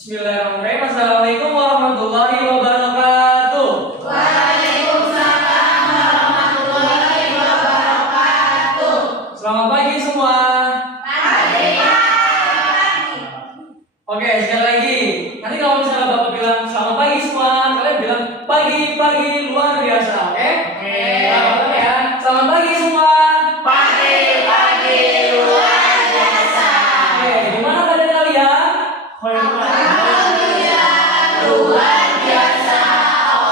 Bismillahirrahmanirrahim. Assalamualaikum warahmatullahi wabarakatuh. Waalaikumsalam warahmatullahi wabarakatuh. Selamat pagi semua. Pagi. Oke, sekali lagi. Nanti kalau misalnya Bapak bilang selamat pagi semua, kalian bilang pagi luar biasa, oke? Oke. Selamat ya. Selamat pagi semua. Pagi luar biasa. Oke, gimana keadaan kalian? Alhamdulillah luar biasa.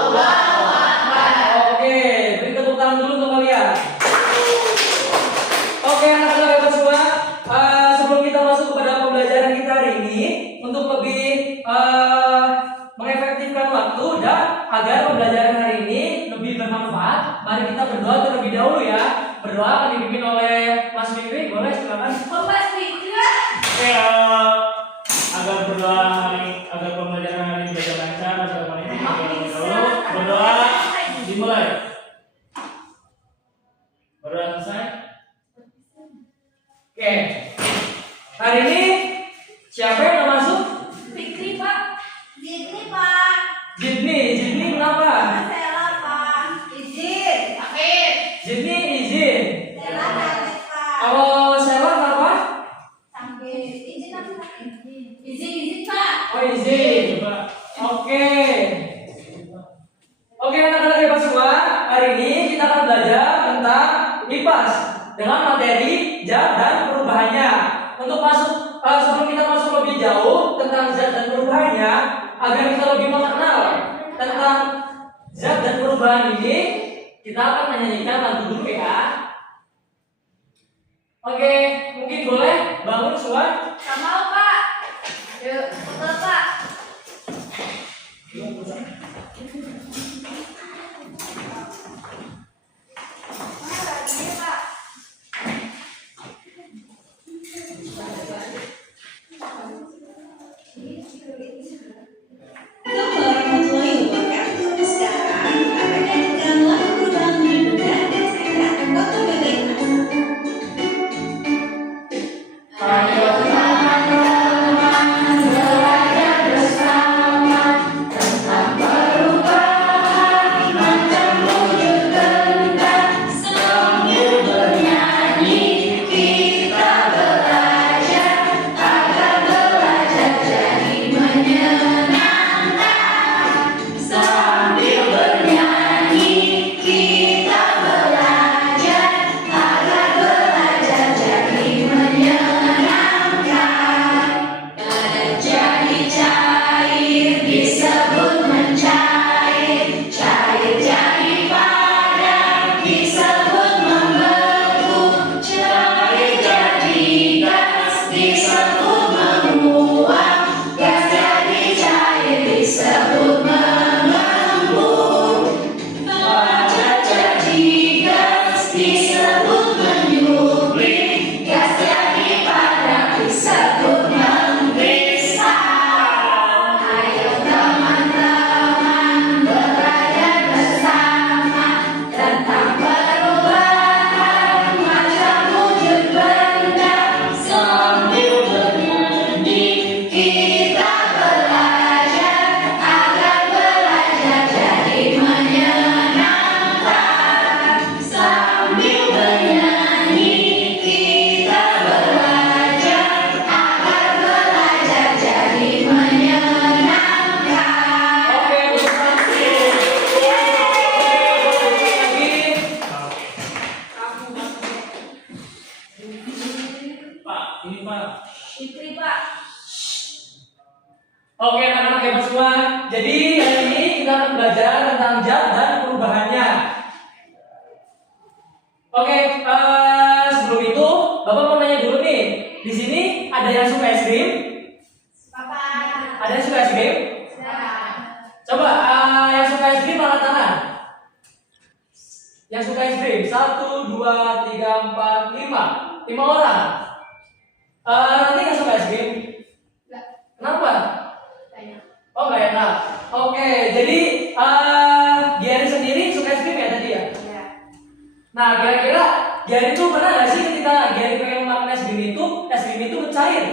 Allahu Akbar. Oke, beri tepuk tangan dulu untuk kalian. Oke, anak-anak hebat semua. Sebelum kita masuk kepada pembelajaran kita hari ini, untuk lebih mengefektifkan waktu dan agar pembelajaran hari ini lebih bermanfaat, mari kita berdoa terlebih dahulu ya. Berdoa akan dipimpin oleh Mas Fikri. Boleh silakan. Mas Fikri. Oke, agar berdoa agar pembelajaran hari ini berjalan lancar, berdoa dimulai. Berdoa selesai. Oke. Hari ini siapa yang mau masuk? Fikri Pak. Fikri Pak. Jidni kenapa? Sela Pak. Izin. Sakit. Jidni izin. Sela sakit Pak. Kalau Sela kenapa? Sakit. Izin apa sakit? Izin Pak. Oh izin. Coba. Oke. Oke anak-anak hebat semua. Hari ini kita akan belajar tentang IPAS dengan materi zat dan perubahannya. Untuk sebelum kita masuk lebih jauh tentang zat dan perubahannya, agar kita lebih mengenal tentang zat dan perubahan ini, kita akan menyanyikan lagu dulu ya. Oke, mungkin boleh bangun semua. Sama Pak. Yuk, betul Pak. Ini Pak. Warahmatullahi wabarakatuh. Sekarang kita akan nyanyikan lagu perubahan berikutnya dengan saya Dr. Bebek. Ayo teman-teman belajar bersama tentang perubahan macam wujud benda. Sambil bernyanyi kita belajar agar belajar jadi menyenangkan. Sambil bernyanyi kita belajar agar belajar jadi menyenangkan. Jadi cair disebut mencair, cair jadi padat disebut membeku, cair jadi gas disebut menguap, gas jadi cair disebut mengembung, padat jadi gas disebut menyublim, gas jadi padat disebut menggelisah. Ayo teman-teman belajar bersama tentang perubahan macam wujud benda. Sambil bernyanyi kita belajar agar belajar jadi menyenangkan. Sambil bernyanyi kita belajar agar belajar jadi menyenangkan. Oke, Pak, ini Pak. Fikri Pak. Oke anak-anak hebat semua. Jadi hari ini kita akan belajar tentang zat dan perubahannya. Oke, sebelum itu Bapak mau nanya dulu nih. Di sini ada yang suka es krim? Papa. Ada yang suka es krim? Coba yang suka es krim angkat tangan. Yang suka es krim 1, 2, 3, 4, 5 orang. Nanti nggak suka es krim? Kenapa? Oh nggak enak. Oke, jadi Giari sendiri suka es krim ya tadi ya? Nah kira-kira Giari tuh pernah nggak sih ketika Giari pengen makan es krim itu mencair?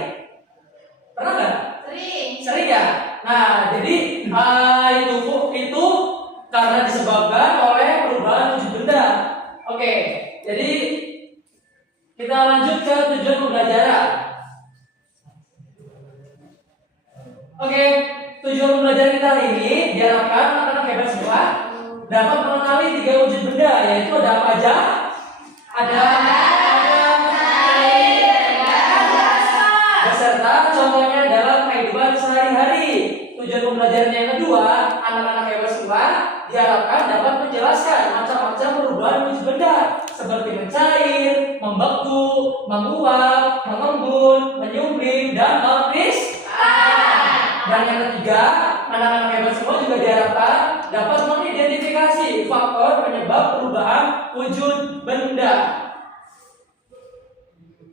Pernah nggak? Sering. Sering ya? Nah, jadi itu karena disebabkan oleh perubahan wujud benda. Oke, jadi kita lanjut ke tujuan pembelajaran. Oke, tujuan pembelajaran kita hari ini diharapkan anak-anak hebat semua dapat mengenali 3 wujud benda, yaitu ada apa aja? Ada beserta contohnya dalam kehidupan sehari-hari. Tujuan pembelajaran yang kedua, anak-anak hebat semua diharapkan dapat menjelaskan macam-macam perubahan wujud benda seperti mencair, membeku, menguap, mengembun, menyumbing, dan mengkristal. Dan yang ketiga, anak-anak hebat semua juga diharapkan dapat mengidentifikasi faktor penyebab perubahan wujud benda.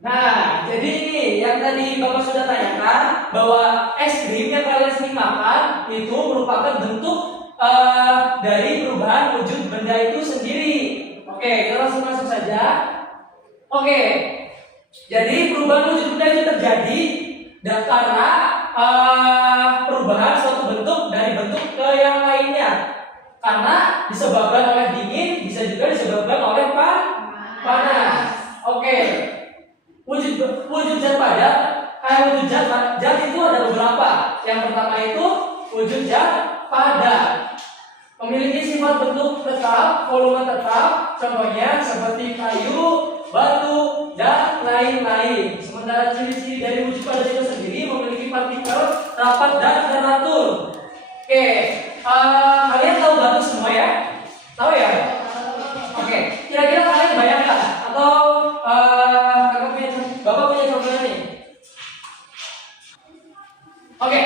Nah, jadi ini yang tadi Bapak sudah tanyakan bahwa es krim yang kalian sering makan itu merupakan bentuk dari perubahan wujud benda itu sendiri. Oke, kita langsung masuk saja. Oke, jadi perubahan wujud benda itu terjadi dan karena perubahan suatu bentuk dari bentuk ke yang lainnya. Karena disebabkan oleh dingin, bisa juga disebabkan oleh panas. Oke. Wujud zat padat, wujud zat itu ada beberapa. Yang pertama itu wujud zat padat, memiliki sifat bentuk tetap, volume tetap, contohnya seperti kayu, batu, dan lain-lain. Sementara ciri-ciri dari wujud padat itu sendiri memiliki partikel rapat dan teratur. Oke, kalian tahu batu semua ya? Tahu ya? Oke, kira-kira kalian bayangkan atau Bapak punya contohnya nih. Oke,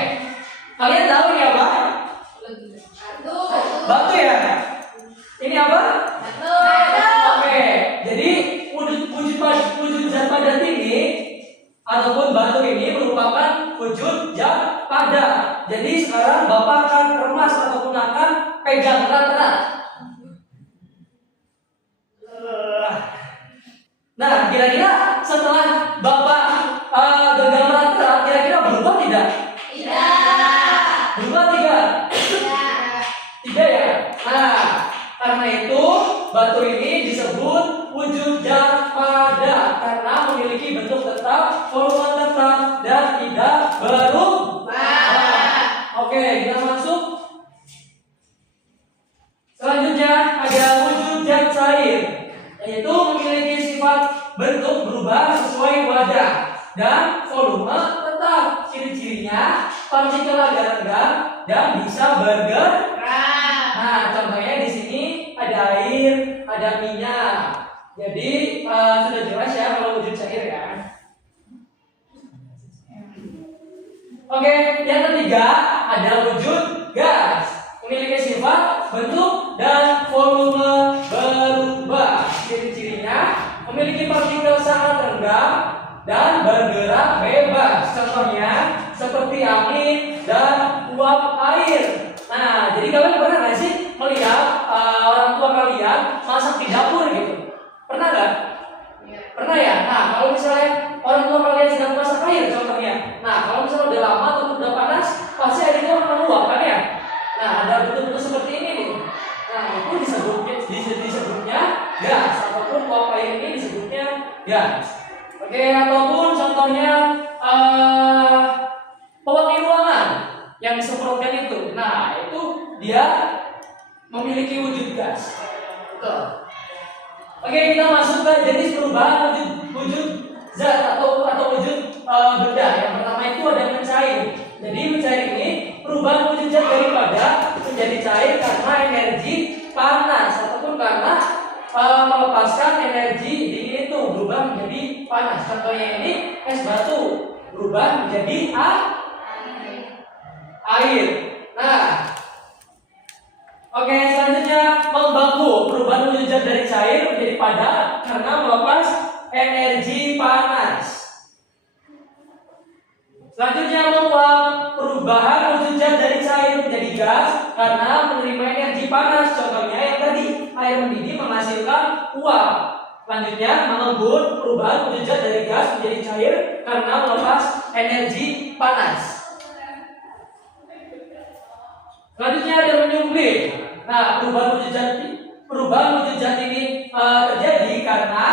kalian tahu ini apa? Batu ya? Ini apa? Oke, jadi wujud zat padat ini ataupun batu ini merupakan wujud zat padat. Jadi sekarang Bapak akan remas ataupun akan pegang erat-erat. Nah, kira-kira setelah Bapak genggam erat-erat, kira-kira berubah tidak? Tidak. Berubah tidak? Tidak ya? Nah, karena itu batu ini disebut wujud zat padat karena memiliki bentuk tetap, volume tetap, dan tidak berubah. Oke, kita masuk. Selanjutnya ada wujud zat cair, yaitu memiliki sifat bentuk berubah sesuai wadah dan volume tetap. Ciri-cirinya partikel agak rendah dan bisa bergerak. Nah, contohnya di sini ada air, ada minyak. Jadi sudah jelas ya kalau wujud cair ya. Oke, yang ketiga ada wujud gas, memiliki sifat bentuk dan volume berubah. Ciri-cirinya memiliki partikel sangat rendah dan bergerak bebas. Contohnya seperti angin dan uap air. Nah, jadi kalian pernah nggak sih melihat orang tua kalian masak di dapur gitu? Pernah nggak? Pernah ya. Nah, kalau misalnya orang tua kalian sedang masak air, contohnya. Nah, kalau misalnya udah lama atau udah panas, pasti air itu akan menguap kan ya? Nah, ada bentuk-bentuk seperti ini nih. Nah, itu disebutnya gas, ataupun uap air ini disebutnya gas. Oke, ataupun contohnya pewangi ruangan yang disemprotkan itu. Nah, itu dia memiliki wujud gas. Betul. Oke, kita masuk ke jenis perubahan wujud zat atau wujud benda. Yang pertama itu ada mencair. Jadi mencair ini perubahan wujud zat dari padat menjadi cair karena energi panas ataupun karena melepaskan energi dingin itu berubah menjadi panas. Contohnya ini es batu berubah menjadi air. Nah, oke, selanjutnya membeku, perubahan wujud zat dari cair menjadi padat karena melepas energi panas. Selanjutnya menguap, perubahan wujud zat dari cair menjadi gas karena menerima energi panas. Contohnya yang tadi, air mendidih menghasilkan uap. Selanjutnya mengembun, perubahan wujud zat dari gas menjadi cair karena melepas energi panas. Selanjutnya ada menyumbing. Nah, perubahan wujud zat ini terjadi karena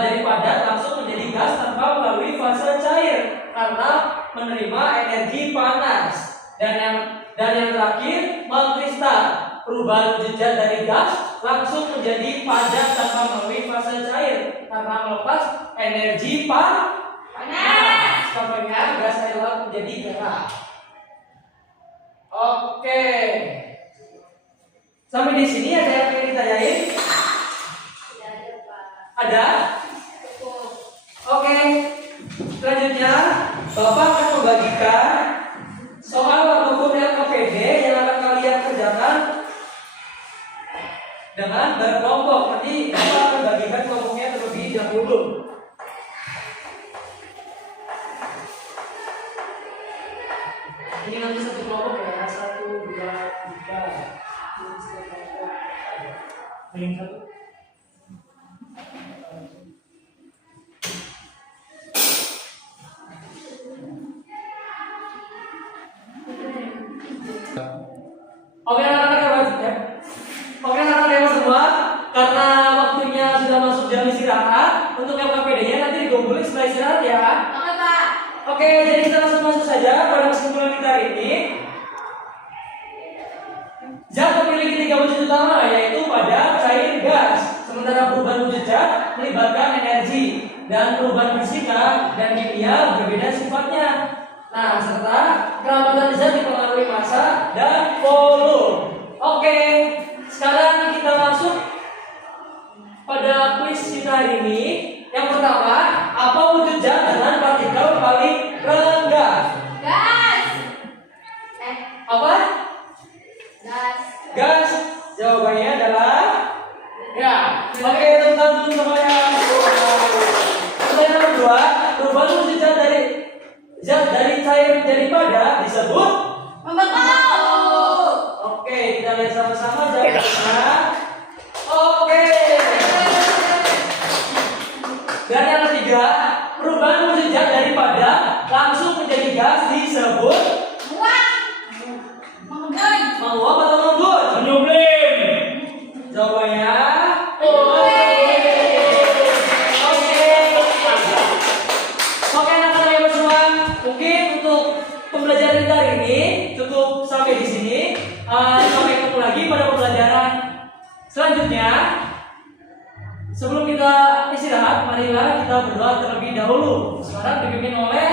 dari padat langsung menjadi gas tanpa melalui fase cair karena menerima energi panas. Dan yang terakhir mengkristal. Perubahan wujud zat dari gas langsung menjadi padat tanpa melalui fase cair karena melepas energi panas. Sampainya gas air laut menjadi garam. Oke. Sampai di sini ada yang ingin ditanyain? Tidak ada, Pak. Ada? Cukup. Oke. Selanjutnya, Bapak akan membagikan soal hukum LKPD yang akan kalian kerjakan dengan berkelompok. Nanti Bapak akan bagikan kelompoknya terlebih dahulu. Ini nanti satu kelompok ya, 1, 2, 3. Ini satu kelompok. Yang satu. Oke anak-anak ya. Oke anak-anak ya semua, karena waktunya sudah masuk jam istirahat, untuk LKPD-nya nanti dikumpulin setelah istirahat ya. Oke, Pak. Oke, jadi kita langsung masuk saja pada kesimpulan kita hari ini. Zat memiliki 3 wujud utama, yaitu padat, cair, gas. Sementara perubahan wujud zat melibatkan energi dan perubahan fisika dan kimia berbeda sifatnya. Nah, serta kerapatan zat dipengaruhi massa dan volume. Oke, sekarang kita masuk pada kuis kita hari ini. Yang pertama, apa wujud zat dengan partikel paling rendah? Gas. Apa? Gas. Gas. Jawabannya adalah ya. Oke, tentang dulu semuanya. Pertanyaan kedua, perubahan wujud zat dari cair menjadi padat disebut Membentuk. Oke, kita lihat sama-sama jawabannya. Oke. Dan yang ketiga, perubahan wujud zat dari padat langsung menjadi gas disebut menguap atau mengembun? Menyublim. Jawabannya Oke anak-anak yang semua, mungkin untuk pembelajaran kita hari ini cukup sampai di sini. Sampai ketemu lagi pada pembelajaran selanjutnya. Sebelum kita istirahat, marilah kita berdoa terlebih dahulu. Sekarang dipimpin oleh